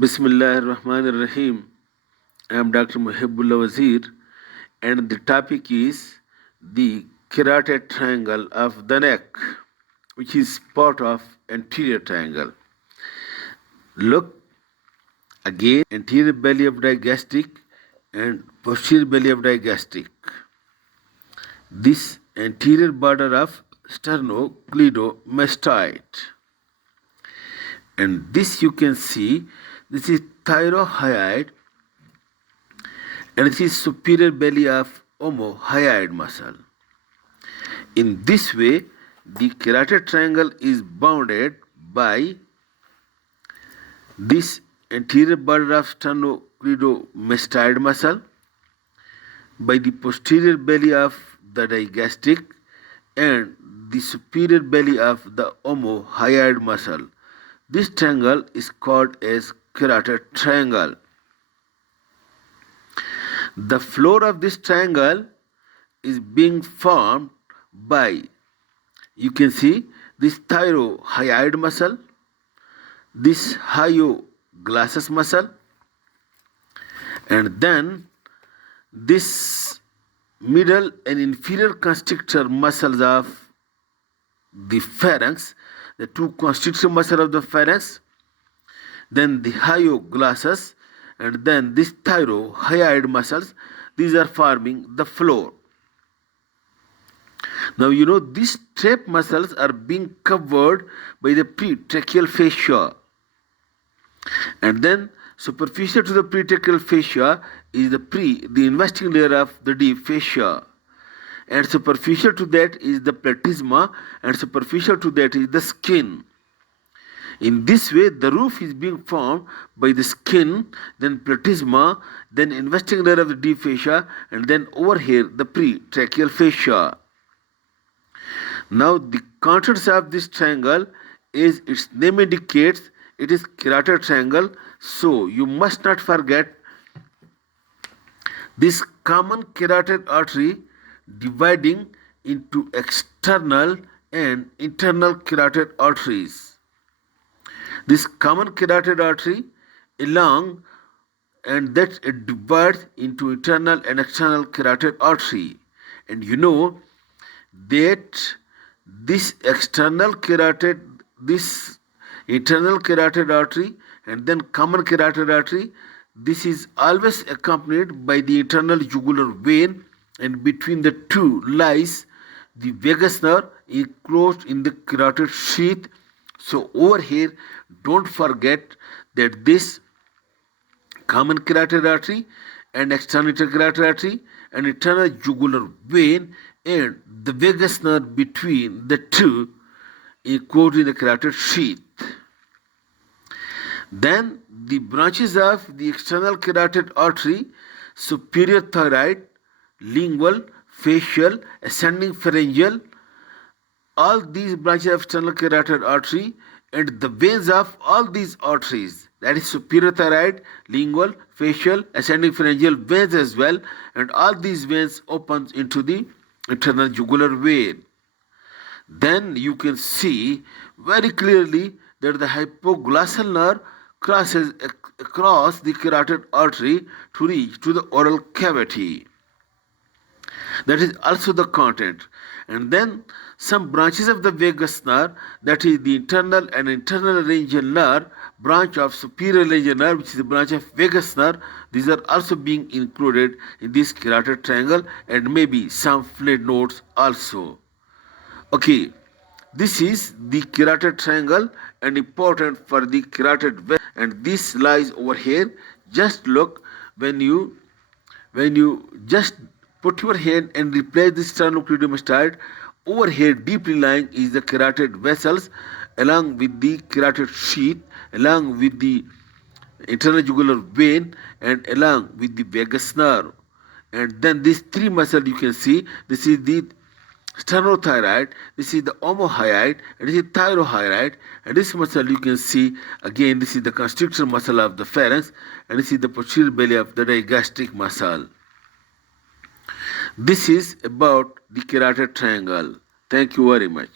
Bismillah ar-Rahman ar-Rahim. I am Dr. Mohibullah Wazir, and the topic is the carotid triangle of the neck, which is part of anterior triangle. Look again, anterior belly of digastric and posterior belly of digastric. This anterior border of sternocleidomastoid. And this you can see, this is thyrohyoid, and this is superior belly of omohyoid muscle. In this way, the carotid triangle is bounded by this anterior border of sternocleidomastoid muscle, by the posterior belly of the digastric, and the superior belly of the omohyoid muscle. This triangle is called as carotid triangle. The floor of this triangle is being formed by, you can see, this thyrohyoid muscle, this hyoglossus muscle, and then this middle and inferior constrictor muscles of the pharynx, the two constrictor muscles of the pharynx, then the hyoglossus, and then this thyrohyoid muscles. These are forming the floor. Now you know these strap muscles are being covered by the pretracheal fascia, and then superficial to the pretracheal fascia is the investing layer of the deep fascia, and superficial to that is the platysma, and superficial to that is the skin. In this way, the roof is being formed by the skin, then platysma, then investing layer of the deep fascia, and then over here the pretracheal fascia. Now the contents of this triangle, as its name indicates, it is carotid triangle. So you must not forget this common carotid artery dividing into external and internal carotid arteries. This common carotid artery along, and that it divides into internal and external carotid artery. And you know that this internal carotid artery and then common carotid artery, this is always accompanied by the internal jugular vein, and between the two lies the vagus nerve enclosed in the carotid sheath. So over here, don't forget that this common carotid artery and external carotid artery and internal jugular vein and the vagus nerve between the two enclosed in the carotid sheath. Then the branches of the external carotid artery, superior thyroid, lingual, facial, ascending pharyngeal, all these branches of external carotid artery and the veins of all these arteries, that is superior thyroid, lingual, facial, ascending pharyngeal veins as well, and all these veins opens into the internal jugular vein. Then you can see very clearly that the hypoglossal nerve crosses across the carotid artery to reach to the oral cavity. That is also the content. And then some branches of the vagus nerve, that is the internal and internal laryngeal nerve, branch of superior laryngeal nerve, which is the branch of vagus nerve, these are also being included in this carotid triangle, and maybe some fluid nodes also. Okay, this is the carotid triangle and important for the carotid vein, and this lies over here. Just look, when you just put your hand and replace this sternocleidomastoid, over here deeply lying is the carotid vessels along with the carotid sheath, along with the internal jugular vein, and along with the vagus nerve. And then these three muscles you can see, this is the sternothyroid, this is the omohyoid, and this is thyrohyoid, and this muscle you can see again, this is the constrictor muscle of the pharynx, and this is the posterior belly of the digastric muscle. This is about the carotid triangle. Thank you very much.